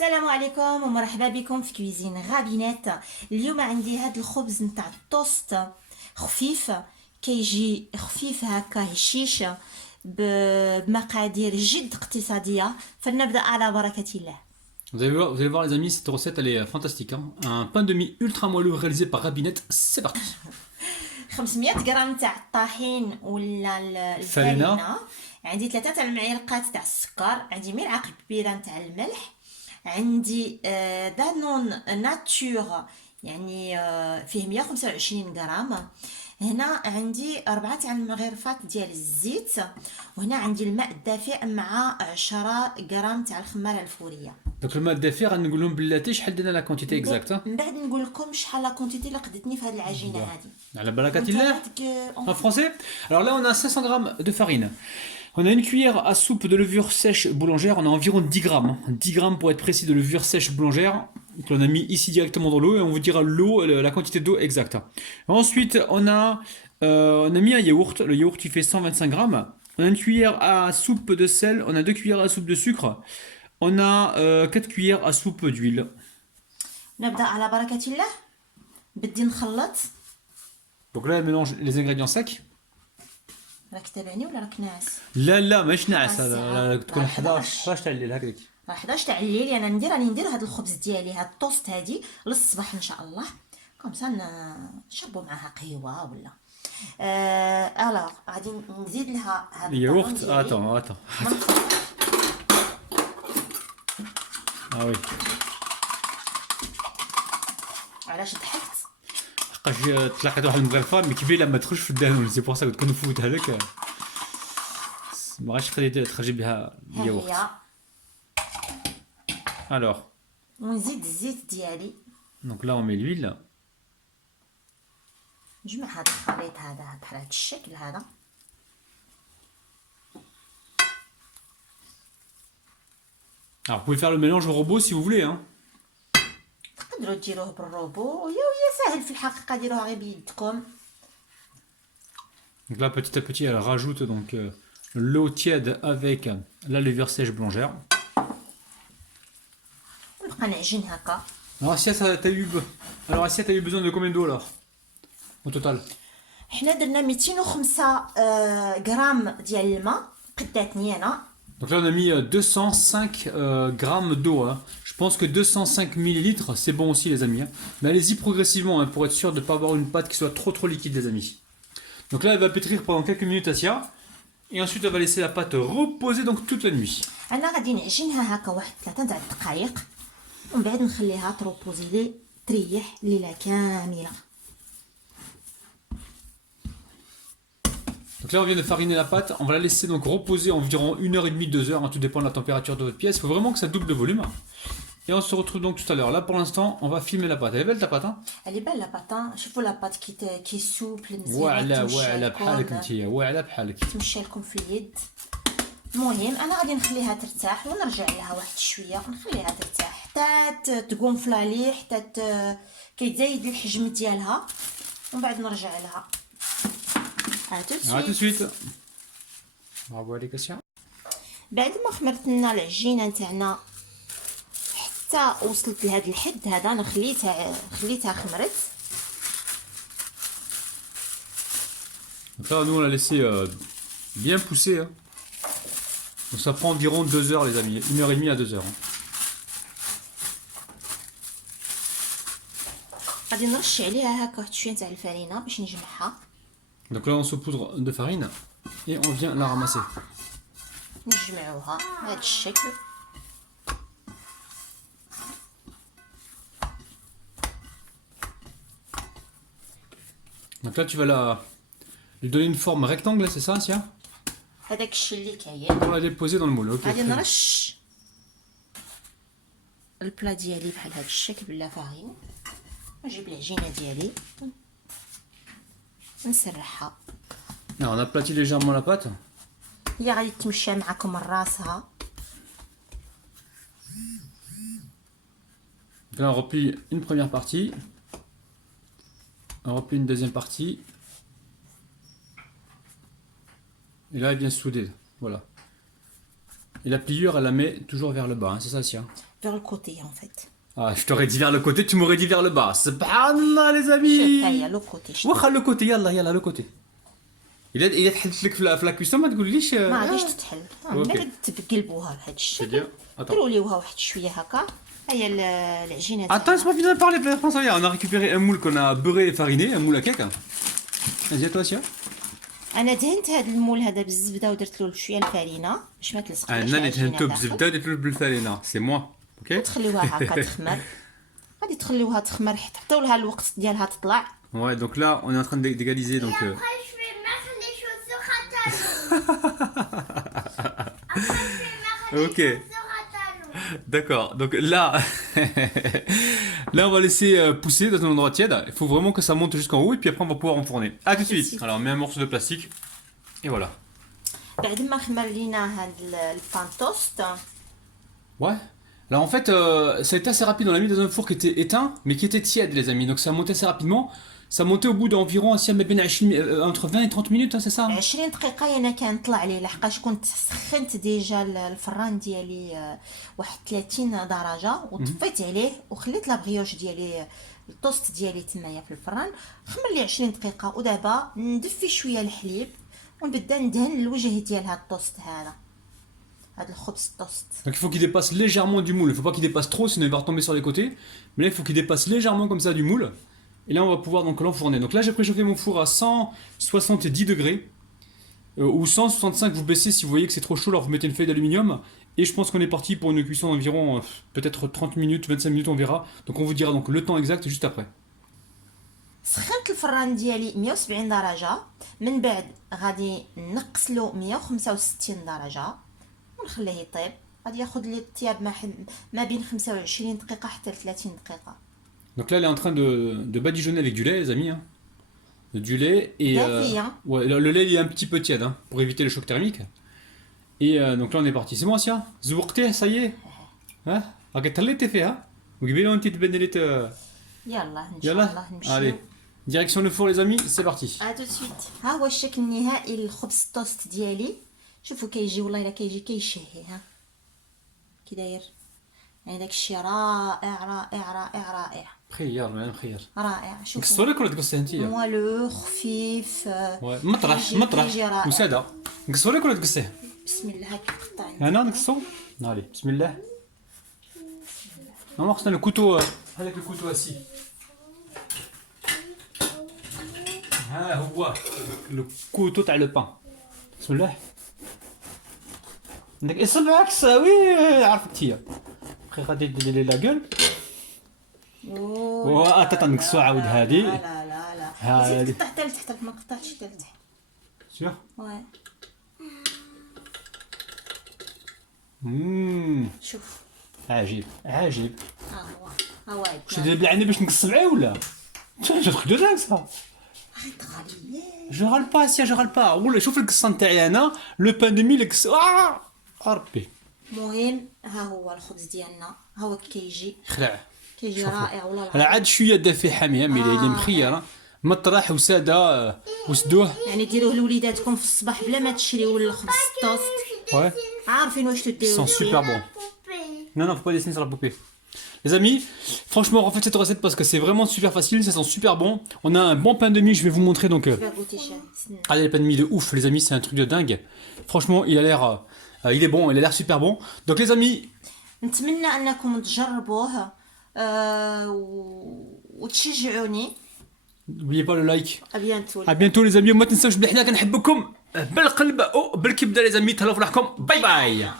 السلام عليكم ومرحبا بكم في كويزين غابينات. اليوم عندي هاد الخبز نتاع التوست خفيف، كيجي خفيف هكا هشيش بمقادير جد اقتصادية. فلنبدأ على بركة الله. Vous allez voir les amis, cette recette elle est fantastique. Hein. Un pain de mie ultra moelleux réalisé par Rabinette, c'est parti. 500 غرام تاع الطحين ولا الفارينة، عندي 3 تاع المعالق تاع السكر، عندي ملعقة كبيرة تاع الملح، عندي دانون ناتور يعني فيه 125 غرام، هنا عندي 4 تاع المغرفات ديال الزيت، وهنا عندي الماء الدافئ مع 10 غرام تاع الخمارة الفورية. Donc le mal d'affaire, نقول لهم باللاتي شحال درنا la quantité exacte. من بعد نقول لكم شحال لا كونتيتي اللي قدتني في هذه العجينة هذه. على بركة الله. En français. Alors là on a 500 grammes de farine. On a une cuillère à soupe de levure sèche boulangère, on a environ 10 grammes. 10 grammes pour être précis de levure sèche boulangère. Que l'on a mis ici directement dans l'eau et on vous dira l'eau, la quantité d'eau exacte. Ensuite on a mis un yaourt, le yaourt il fait 125 grammes. On a une cuillère à soupe de sel, on a 2 cuillères à soupe de sucre. On a 4 cuillères à soupe d'huile. نبدأ على بركة الله. بدي نخلط. Donc là, elle mélange les ingrédients secs. راك تابعني ولا راك ناعس؟ لا ماهيش ناعس، هذا تكون 11 تاع الليل هكذاك. 11 تاع الليل انا ندير هذا الخبز ديالي، هاد الطوست هادي للصباح ان شاء الله، كومسا نشربوا معاها قهوه ولا الوغ غادي نزيد لها هذا الياغورت. اتون وي. علاش ضحكت؟ حقاش تلاقيت واحد المغرفه مي كبيره ما تخرجش في الدهن، سي بور سا كنت نفوتها لك، ما غاش تخرجي بها الياغورت. Alors, ونزيد الزيت ديالي. donc là on met l'huile. نجمع هذا الخليط هذا بحال هذا الشكل هذا. Alors vous pouvez faire le mélange au robot si vous voulez hein. تقدروا ديروه بالروبو ويا ساهل في الحقيقه، ديروها غير بيدكم. Donc là petit à petit elle rajoute donc l'eau tiède avec la levure sèche boulangère. نبقى نعجن هكا. Alors Assia, t'as eu besoin de combien d'eau alors au total? حنا درنا 205 غرام ديال الماء قداتني انا. Donc là on a mis 205 grammes d'eau. Hein. Je pense que 205 millilitres c'est bon aussi les amis. Hein. Mais allez-y progressivement hein, pour être sûr de ne pas avoir une pâte qui soit trop liquide les amis. Donc là elle va pétrir pendant quelques minutes Assia. Et ensuite elle va laisser la pâte reposer donc toute la nuit. انا غادي نعجنها هكا واحد 3 تاع الدقائق ومن بعد نخليها تروبوزي لي تريح ليله كامله. Donc là on vient de fariner la pâte, on va la laisser donc reposer environ 1h30, 2h, hein, tout dépend de la température de votre pièce. Il faut vraiment que ça double de volume. Et on se retrouve donc tout à l'heure. Là pour l'instant on va filmer la pâte. Elle est belle ta pâte hein? Elle est belle la pâte. شوفوا la pâte qui souple مزيان. واعلة بحالك نتيا، واعلة بحالك. تمشي لكم في اليد. المهم انا غادي نخليها ترتاح ونرجع لها واحد شويه ونخليها ترتاح حتى تغونفلالي، حتى كيتزايد الحجم ديالها ومن بعد نرجع لها. tout de suite. Bravo عليك Assia. بعد ما خمرت لنا العجينه نتاعنا حتى وصلت لهذا الحد هذا، انا خليتها خمرت. Donc là nous on l'a laissé bien pousser hein. Donc ça prend environ 2 heures les amis, 1h30 à 2 heures. Hein. غادي نرش عليها هكا واحد شويه تاع الفرينه باش نجمعها. Donc là on se poudre de farine et on vient la ramasser. نجمعوها بهذا الشكل. Donc là tu vas lui donner une forme rectangle, c'est ça Assia? هذاك الشيء اللي كاين. On va la déposer dans le moule. Ok. غادي نرش البلا ديالي بحال هذا الشكل بلا فارين، نجيب العجينه ديالي نسرحها. Alors, on aplatit légèrement la pâte. هي غادي تمشى معكم من راسها. Là on replie une première partie. On replie une deuxième partie. Et là elle est bien soudée. Voilà. Et la pliure, elle la met toujours vers le bas, hein, c'est ça, Sia? Vers le côté en fait. Ah, je t'aurais dit vers le côté, tu m'aurais dit vers le bas. Subhanallah, les شوف amis. هيا لو كوتي شوف. واخا لو كوتي، يلا لو كوتي. إلا تحلت لك في لا كويسون ما تقوليش. ما غاديش تتحل أوكي. ملي تقلبوها بهذا الشكل C'est-à-dire Attends. تروليوها واحد شويه هكا هيا العجينه Attends, c'est pas fini de parler, François. On a récupéré un moule qu'on a beurré et fariné, un moule à cake. Vas-y, à toi, Sia. انا دهنت هذا المول هذا بالزبده ودرت له شويه الفرينه باش ما تلصقش انا اللي دهنتو بالزبده ودرت له بالفرينه، سي موا. اوكي. تخليوها هكا تخمر غادي تخليوها تخمر حتى تعطيو لها الوقت ديالها تطلع. Ouais, donc là, on est en train d'égaliser. Donc, Après, je vais mettre les chaussures à talons. Après, je vais mettre les Ok. chaussures à talons. d'accord. Donc là, là, on va laisser pousser dans un endroit tiède. Il faut vraiment que ça monte jusqu'en haut et puis après, on va pouvoir enfourner. À tout de suite. Alors, on met un morceau de plastique et voilà. بعد ما خمر لينا هاد البان توست Ouais. Là, en fait, ça a été assez rapide. On l'a mis dans un four qui était éteint, mais qui était tiède, les amis. Donc, ça montait assez rapidement. Ça montait au bout d'environ entre 20 et 30 minutes, hein, c'est ça? 20 دقيقه انا كنطلع ليه لحقاش كنت سخنت ديجا الفران ديالي واحد 30 درجه وطفيت عليه وخليت لا بريوش ديالي التوست ديالي تمايا في الفران خمر لي 20 دقيقه ودابا ندفي شويه الحليب ونبدا ندهن الوجه ديال هاد التوست هذا الخبز التوست. Donc il faut qu'il dépasse légèrement du moule. Il faut pas qu'il dépasse trop, sinon il va retomber sur les côtés. Mais là, il faut qu'il dépasse légèrement comme ça du moule. Et là, on va pouvoir donc l'enfourner. Donc là, j'ai préchauffé mon four à 170 degrés. Ou 165, vous baissez si vous voyez que c'est trop chaud, alors vous mettez une feuille d'aluminium. Et je pense qu'on est parti pour une cuisson d'environ peut-être 30 minutes, 25 minutes, on verra. Donc on vous dira donc le temps exact juste après. سخنت الفران ديالي 170 درجه من بعد غادي نقصلو 165 درجه ونخليه يطيب غادي ياخذ لي الطياب ما بين 25 دقيقه حتى 30 دقيقه. Donc là, elle est en train de badigeonner avec du lait, les amis. Hein. Du lait et... hein. ouais, le lait il est un petit peu tiède, hein, pour éviter le choc thermique. Et donc là, on est parti. C'est bon, Sia? Zouqteh, ça y est? Hein? T'es fait, hein? يلا ان شاء Yallah. الله نمشيو. Allez, direction le four, les amis, c'est parti. تو سويت ها هو الشكل النهائي للخبز التوست ديالي. شوفوا كيجي والله الا كيجي كيشهي ها كي داير يعني داك الشيء رائع رائع رائع رائع خير ما خير. رائع. شوفوا قصوا لك ولا تقصيه انت؟ موالو خفيف مطرح كيجي رائع. مساعدة. نقصوا لك ولا تقصيه؟ بسم الله هاك قطعني. انا نقصوا. Allez, بسم الله. Non, c'est le couteau avec le couteau assis. ها هو le couteau تاع le pain. بسم الله. عندك اصبعك وي عرفت هي. اخي غادي دير لي لا جول. اتتا نقصوا عاود هادي. لا لا لا لا هادي. زيد قطع حتى لتحت ما قطعتش حتى لتحت. سير. واه شوف عجيب عجيب. ها هو واش ندير بالعنب باش نقص صبعي ولا؟ جو تخدو داك صا. اخي تغالي. جو رال با سيا جو رال با. ولا شوف القصه نتاعي انا لو بان دو ميل ربي. المهم ها هو الخبز ديالنا ها هو كيجي خلع. كيجي رائع والله انا عاد شويه دافي حامي مي اللي مخيره مطرح وساده وسدوه. يعني ديروه لوليداتكم في الصباح بلا ما تشريو الخبز التوست Ouais. عارفين واش Ils تديروا sont super bons. Poupée. Non, faut pas dessiner sur la poupée. Les amis, franchement, refaites cette recette parce que c'est vraiment super facile, ça sent super bon. On a un bon pain de mie, je vais vous montrer donc. باغوتي شاد Allez, le pain de mie de ouf, les amis, c'est un truc de dingue. Franchement, il a l'air, il est bon, il a l'air super bon. Donc les amis, نتمنى انكم تجربوه وتشجعوني. n'oubliez pas le like. ابيانتو. À bientôt les amis, وما تنساوش بلي حنا كنحبكم بالقلب او بالكبده les amis. تهلاو في روحكم. باي باي.